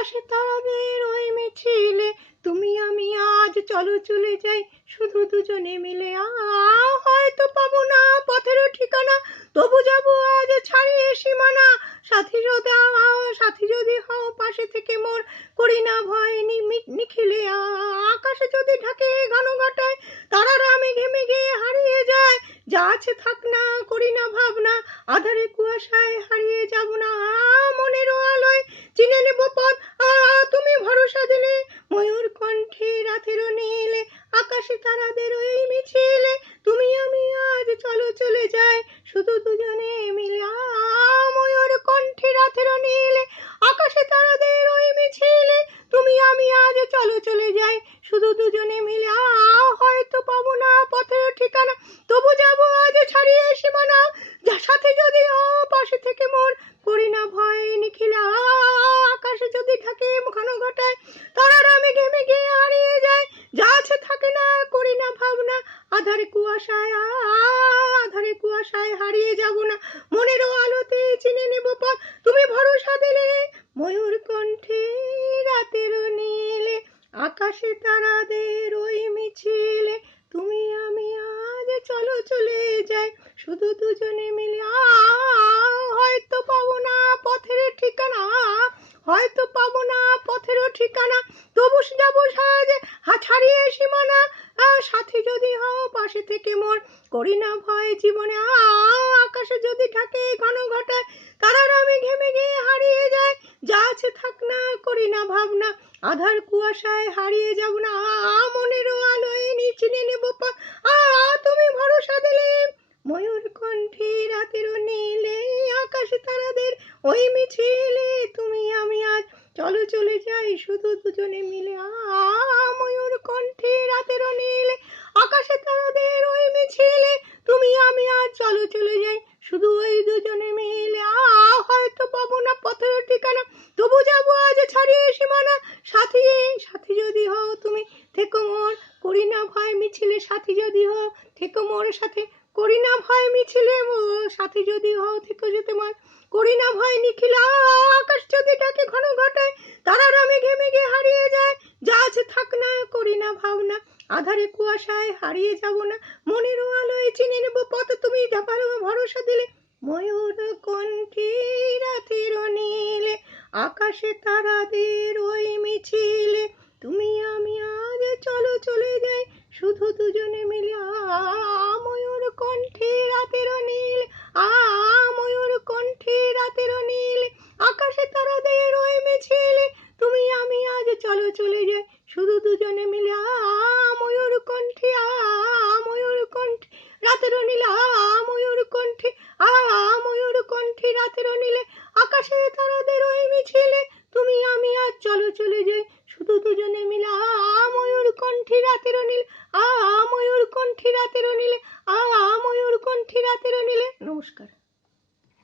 আকাশে তারাদের ওই মিছিলে। তুমি, আমি আজ চলো চলে যাই, শুধু দুজনে মিলে। হয়তো পাবো না পথেরও ঠিকানা, তবু যাব আজ ছাড়িয়ে সীমানা। সাথী যদি সাথী যদি হও পাশে থেকে মোর, করি না ভয় নিখিলে। আকাশে যদি ঢাকে ঘন ঘটায়, তারারা আমি ঘেমে গিয়ে হারিয়ে যায়। যা আছে থাক না, করি না ভাবনা, আধারে কুয়াশায় রাতেরও নীলে আকাশে তারাদের ওই মিছিলে। তুমি, আমি আজ চলো, চলে যাই। শুধু দুজনে মিলে ময়ূর কণ্ঠে রাতেরও নীলে, আকাশে তারাদের ওই মিছিলে। তুমি, আমি আজ চলো, চলে যাই। শুধু দুজনে মিলে হয়তো পাবো না পথের ঠিকানা। তবু যাব আজ ছাড়িয়ে সীমানা। যা সাথে যদি পাশে থেকে মোর করি না ভয় নিখিলা। কুয়াশায়, আধারে কুয়াশায় হারিয়ে যাব না। মনেরও আলোতে চিনে নেব পথ। তুমি ভরসা দিলে ময়ূর কণ্ঠে রাতেরও নীলে, আকাশে তারাদের ওই মিছিলে। তুমি, আমি, আজ চলো, চলে যাই। শুধু দুজনে মিলে, আ, হয়তো পাবো না পথের ঠিকানা হয়তো পাবো না পথেরও ঠিকানা তবু যাব সাজে হা ছাড়িয়ে সীমানা আ, সাথী যদি পাশে থেকে মোর করি না ভয় জীবনে। আকাশে যদি থাকে ঘন ঘটায় তারার আমি ঘেমে গিয়ে হারিয়ে যায় যা আছে থাক না, করি না ভাবনা, আধার কুয়াশায় হারিয়ে যাব না। আ মনেরও আলোয় নি চিনে নেব পথ আ তুমি ভরসা দিলে, ময়ূর কণ্ঠে রাতেরও নীলে, আকাশে তারাদের ওই মিছিলে তুমি আমি আজ। চলো চলে যাই, শুধু দুজনে মিলে। আ শুধু ওই দুজনে মিলে হয়তো পাবো না পথের ঠিকানা। তবু যাব আজ ছাড়িয়ে সীমানা। সাথী সাথী যদি হও তুমি, থেকো মোর। করি না ভয় মিছিলে, সাথী যদি হও, থেকো মোর সাথে। করি না ভয় মিছিলে সাথী যদি হও, থেকো যেতে মার করি না ভয় নিখিলা আকাশ যদি ডাকে ঘন ঘটায়, তারা রামে ঘেমে গিয়ে হারিয়ে যায়। যা আছে থাক না, করি না ভাবনা আধারে কুয়াশায় হারিয়ে যাব না। মনেরও তুমি ভালো দিলে ময়ূর কণ্ঠে রাতের নীলে, আকাশে তারাদের ওই মিছিলে। তুমি আমি আজ চলো চলে যাই, শুধু দুজনে মিলে আকাশে তারাদের ওই মিছিলে। তুমি, আমি আর চলো, চলে যাই। শুধু দুজনে মিলে। আ, ময়ূর কণ্ঠী রাতের নীল আ, ময়ূর কণ্ঠী রাতের নীল আ, ময়ূর কণ্ঠী রাতের নীল নমস্কার।